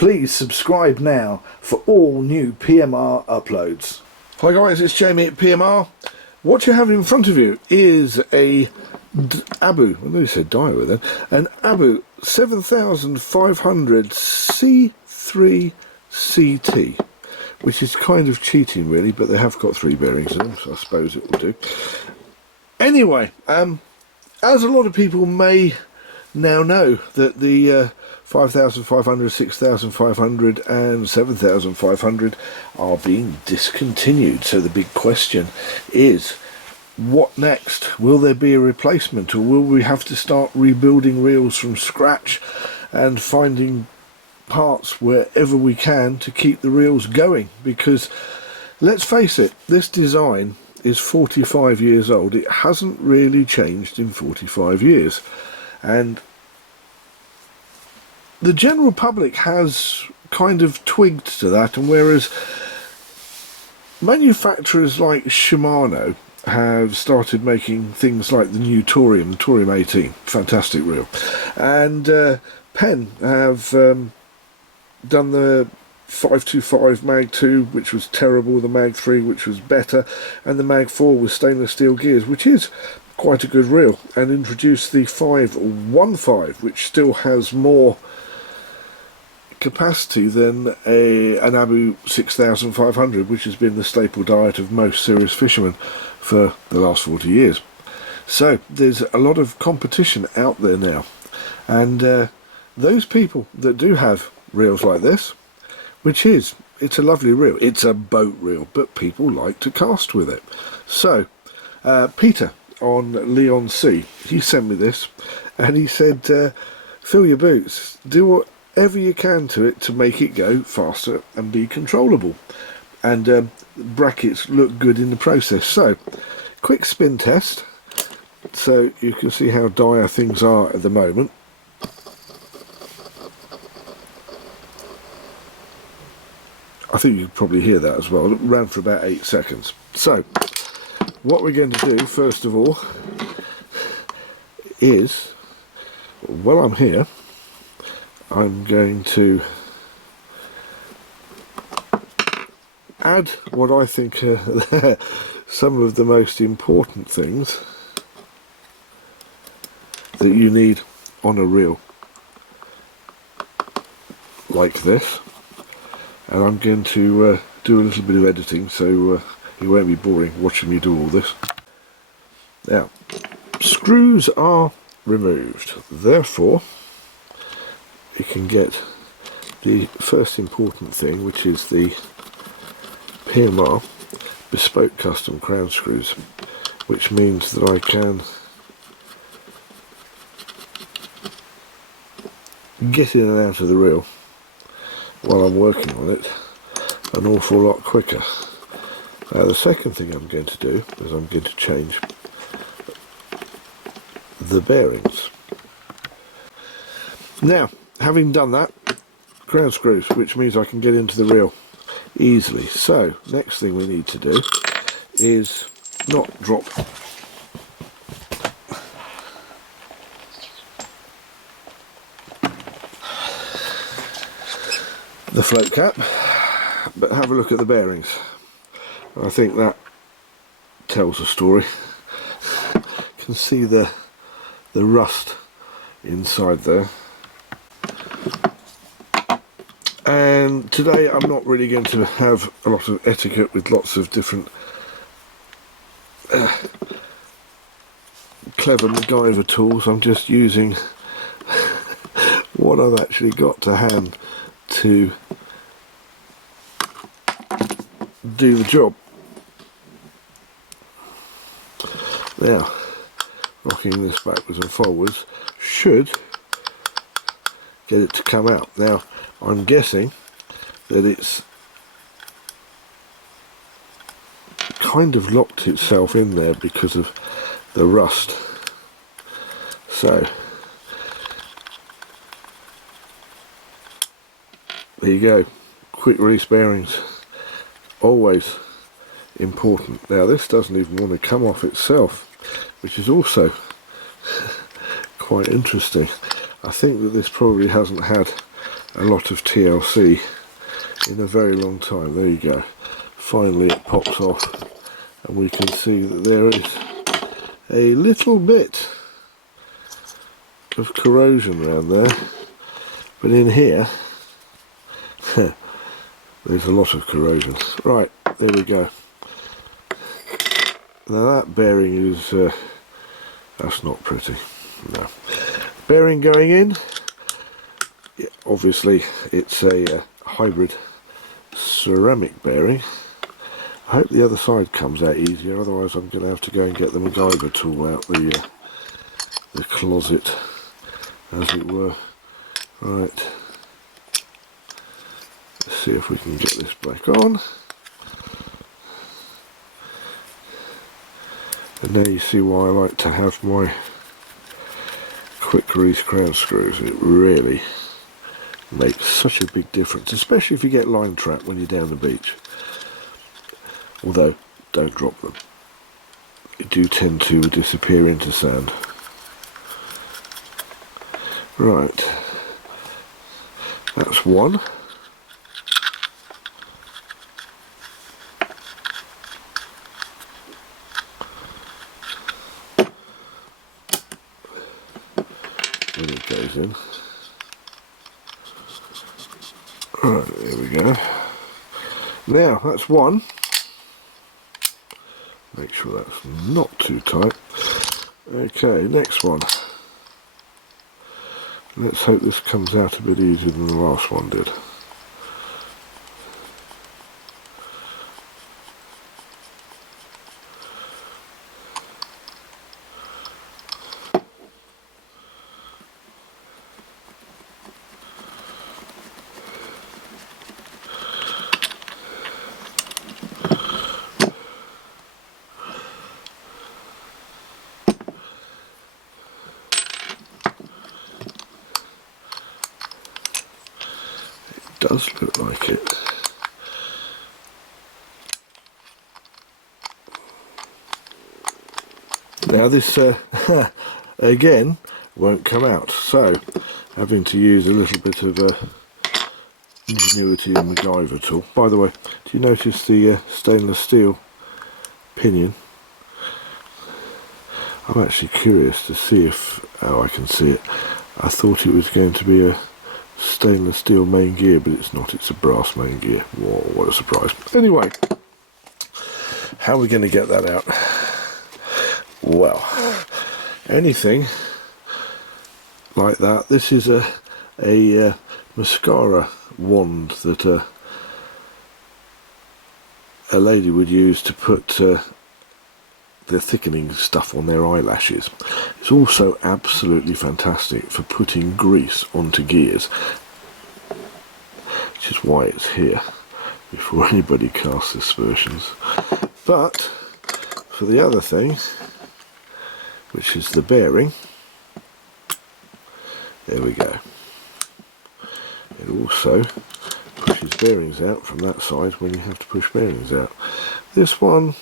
Please subscribe now for all new PMR uploads. Hi guys, it's Jamie at PMR. What you have in front of you is a Abec, I nearly said Daiwa then, an Abec 7500 C3 CT, which is kind of cheating really, but they have got 3 bearings in them, so I suppose it will do. Anyway, as a lot of people may now know, that the 5500, 6500 and 7500 are being discontinued. So the big question is, what next? Will there be a replacement, or will we have to start rebuilding reels from scratch and finding parts wherever we can to keep the reels going? Because let's face it, this design is 45 years old. It hasn't really changed in 45 years, and the general public has kind of twigged to that, and whereas manufacturers like Shimano have started making things like the new Torium 18, fantastic reel, and Penn have done the 525 Mag 2, which was terrible, the Mag 3, which was better, and the Mag 4 with stainless steel gears, which is quite a good reel, and introduced the 515, which still has more capacity than an Abec 6500, which has been the staple diet of most serious fishermen for the last 40 years. So there's a lot of competition out there now, and those people that do have reels like this, it's a lovely reel, it's a boat reel, but people like to cast with it. So Peter on Leon Sea, he sent me this, and he said, fill your boots, do whatever you can to it to make it go faster and be controllable, and brackets look good in the process. So quick spin test, so you can see how dire things are at the moment. I think you can probably hear that as well. It ran for about 8 seconds. So what we're going to do first of all is, while I'm here, I'm going to add what I think are some of the most important things that you need on a reel like this. And I'm going to do a little bit of editing, so you won't be boring watching me do all this. Now, screws are removed, therefore you can get the first important thing, which is the PMR Bespoke custom crown screws, which means that I can get in and out of the reel while I'm working on it an awful lot quicker. The second thing I'm going to do is I'm going to change the bearings. Now, having done that, crown screws, which means I can get into the reel easily. So next thing we need to do is not drop the float cap, but have a look at the bearings. I think that tells a story. You can see the rust inside there. And today I'm not really going to have a lot of etiquette with lots of different clever MacGyver tools. I'm just using what I've actually got to hand to do the job. Now, rocking this backwards and forwards should get it to come out. Now, I'm guessing that it's kind of locked itself in there because of the rust. So there you go, quick release bearings, always important. Now this doesn't even want to come off itself, which is also quite interesting. I think that this probably hasn't had a lot of TLC in a very long time. There you go. Finally it pops off and we can see that there is a little bit of corrosion around there, but in here there's a lot of corrosion. Right, there we go. Now that bearing is that's not pretty. No. Bearing going in, yeah, obviously it's a hybrid ceramic bearing. I hope the other side comes out easier, otherwise I'm going to have to go and get the MacGyver tool out the closet, as it were. Right, let's see if we can get this back on. And now you see why I like to have my quick release crown screws. It really makes such a big difference, especially if you get line trapped when you're down the beach. Although, don't drop them. They do tend to disappear into sand. Right, that's one. When it goes in. Right, there we go. Now, that's one. Make sure that's not too tight. Okay, next one. Let's hope this comes out a bit easier than the last one did. Does look like it. Now this again won't come out, so having to use a little bit of ingenuity and MacGyver tool. By the way, do you notice the stainless steel pinion? I'm actually curious to see if, oh, I can see it. I thought it was going to be a stainless steel main gear, but it's not, it's a brass main gear. Whoa, what a surprise. Anyway, how are we going to get that out? Well, anything like that. This is a mascara wand that a lady would use to put the thickening stuff on their eyelashes. It's also absolutely fantastic for putting grease onto gears, which is why it's here before anybody casts aspersions. But for the other thing, which is the bearing, there we go. It also pushes bearings out from that side when you have to push bearings out. This one,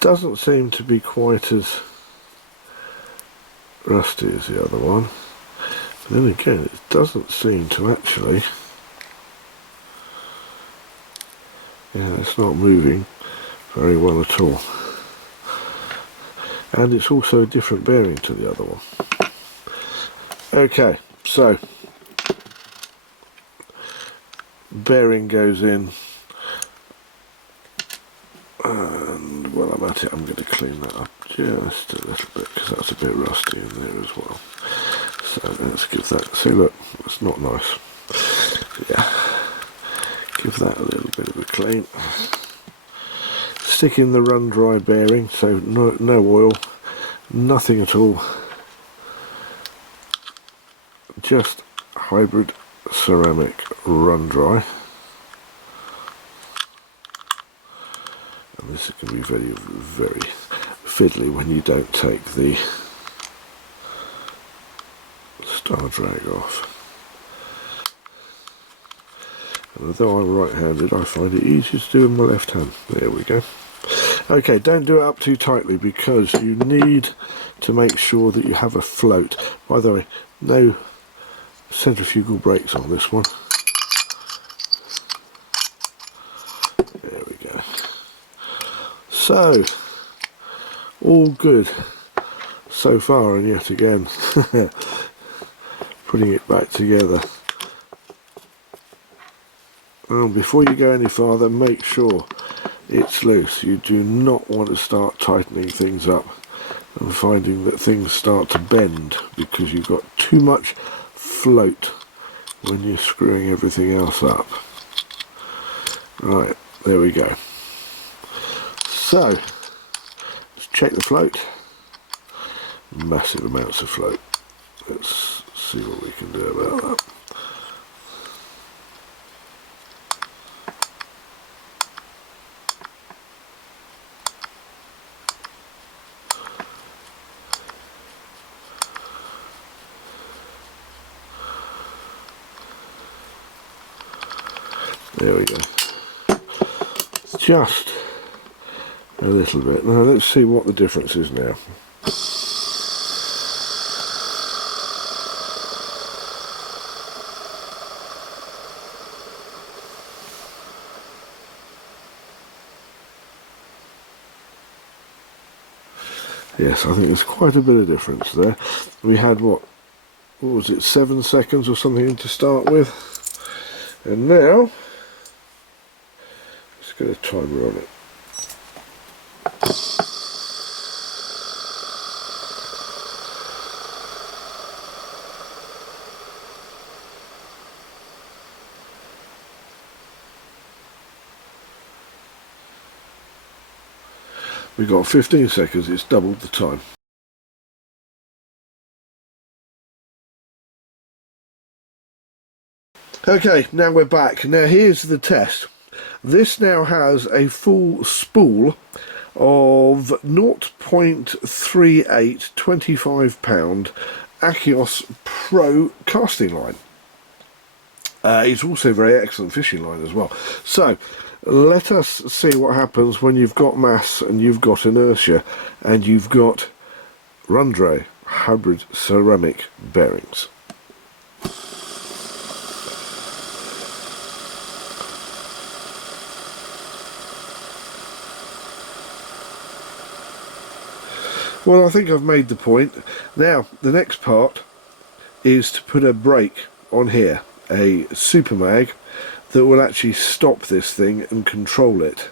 doesn't seem to be quite as rusty as the other one. But then again, it doesn't seem to actually, yeah, it's not moving very well at all. And it's also a different bearing to the other one. Okay, so bearing goes in, and while I'm at it, I'm going to clean that up just a little bit because that's a bit rusty in there as well. So let's give that, see, look, it's not nice. Yeah, give that a little bit of a clean. Stick in the run dry bearing, so no oil, nothing at all, just hybrid ceramic run dry. And this can be very, very fiddly when you don't take the star drag off. And although I'm right-handed, I find it easier to do with my left hand. There we go. Okay, don't do it up too tightly because you need to make sure that you have a float. By the way, no centrifugal brakes on this one. There we go. So, all good so far, and yet again putting it back together. And before you go any farther, make sure it's loose. You do not want to start tightening things up and finding that things start to bend because you've got too much float when you're screwing everything else up. Right, there we go. So, let's check the float. Massive amounts of float. Let's see what we can do about that. There we go. Just a little bit. Now let's see what the difference is now. Yes, I think there's quite a bit of difference there. We had what was it, 7 seconds or something to start with, and now let's get a timer on it. We've got 15 seconds, it's doubled the time. Okay, now we're back. Now here's the test. This now has a full spool of 0.38 25-pound Achios Pro casting line. It's also a very excellent fishing line as well. So let us see what happens when you've got mass and you've got inertia and you've got Rundre hybrid ceramic bearings. Well, I think I've made the point. Now, the next part is to put a brake on here, a SuperMag, that will actually stop this thing and control it.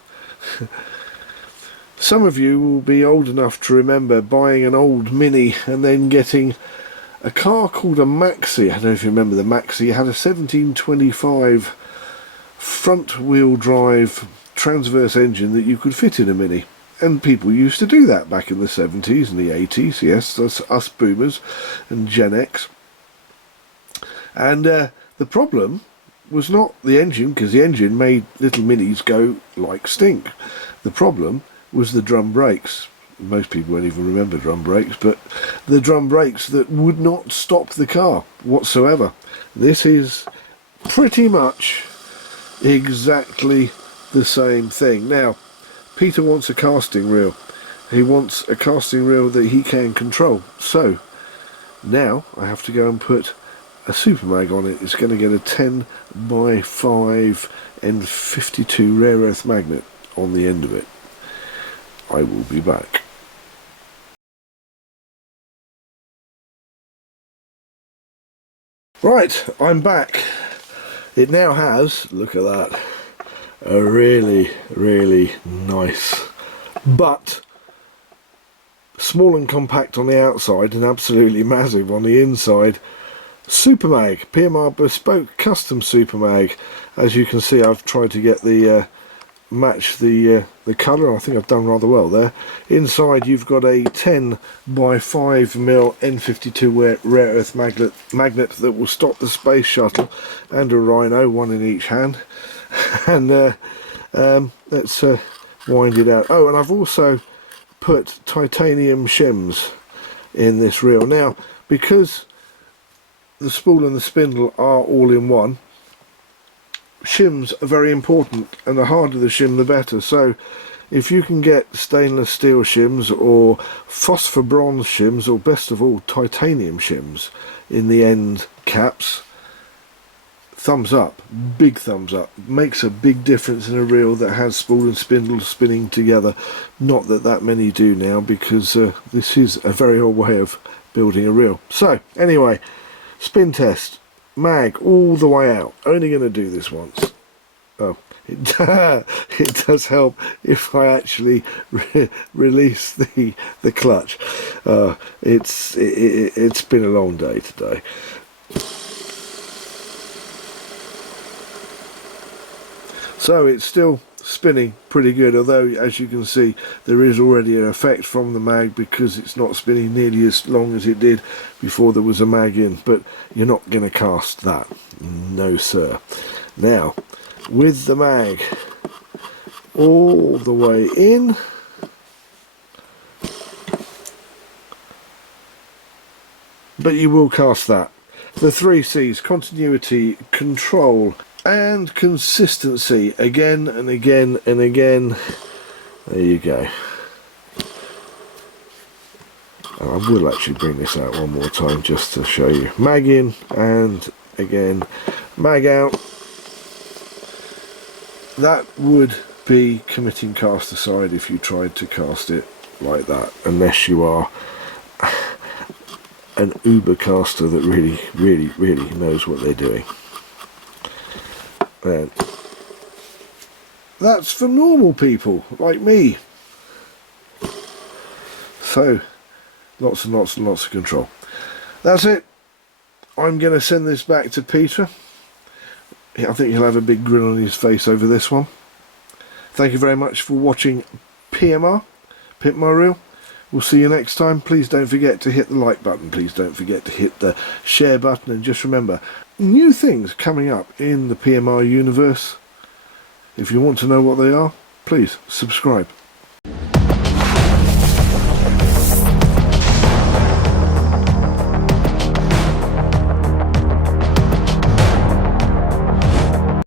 Some of you will be old enough to remember buying an old Mini and then getting a car called a Maxi. I don't know if you remember the Maxi. It had a 1725 front wheel drive transverse engine that you could fit in a Mini. And people used to do that back in the 70s and the 80s, yes, that's us boomers and Gen X. And the problem was not the engine, because the engine made little Minis go like stink. The problem was the drum brakes. Most people won't even remember drum brakes, but the drum brakes that would not stop the car whatsoever. This is pretty much exactly the same thing. Now, Peter wants a casting reel. He wants a casting reel that he can control. So now I have to go and put a SuperMag on it. It's going to get a 10 by 5 and 52 rare earth magnet on the end of it. I will be back. Right, I'm back. It now has, look at that, a really, really nice, but small and compact on the outside and absolutely massive on the inside, SuperMag, PMR Bespoke Custom SuperMag. As you can see, I've tried to get the match the colour. I think I've done rather well there. Inside you've got a 10 by 5mm N52 rare earth magnet that will stop the space shuttle, and a rhino, one in each hand. And let's wind it out. Oh, and I've also put titanium shims in this reel. Now, because the spool and the spindle are all in one, shims are very important, and the harder the shim the better. So if you can get stainless steel shims or phosphor bronze shims, or best of all titanium shims in the end caps, thumbs up, big thumbs up. Makes a big difference in a reel that has spool and spindle spinning together. Not that that many do now, because this is a very old way of building a reel. So anyway, spin test, mag all the way out. Only going to do this once. Oh, it does help if I actually release the clutch. It's been a long day today. So it's still spinning pretty good, although as you can see there is already an effect from the mag because it's not spinning nearly as long as it did before there was a mag in. But you're not going to cast that, no sir. Now with the mag all the way in, but you will cast that. The 3 C's: continuity, control and consistency, again and again and again. There you go. And I will actually bring this out one more time just to show you. Mag in and again, mag out. That would be committing cast aside if you tried to cast it like that, unless you are an uber caster that really knows what they're doing. And that's for normal people like me. So lots and lots and lots of control. That's it. I'm going to send this back to Peter. I think he'll have a big grin on his face over this one. Thank you very much for watching PMR, Pimp My Reel. We'll see you next time. Please don't forget to hit the like button. Please don't forget to hit the share button. And just remember, new things coming up in the PMR universe. If you want to know what they are, please subscribe.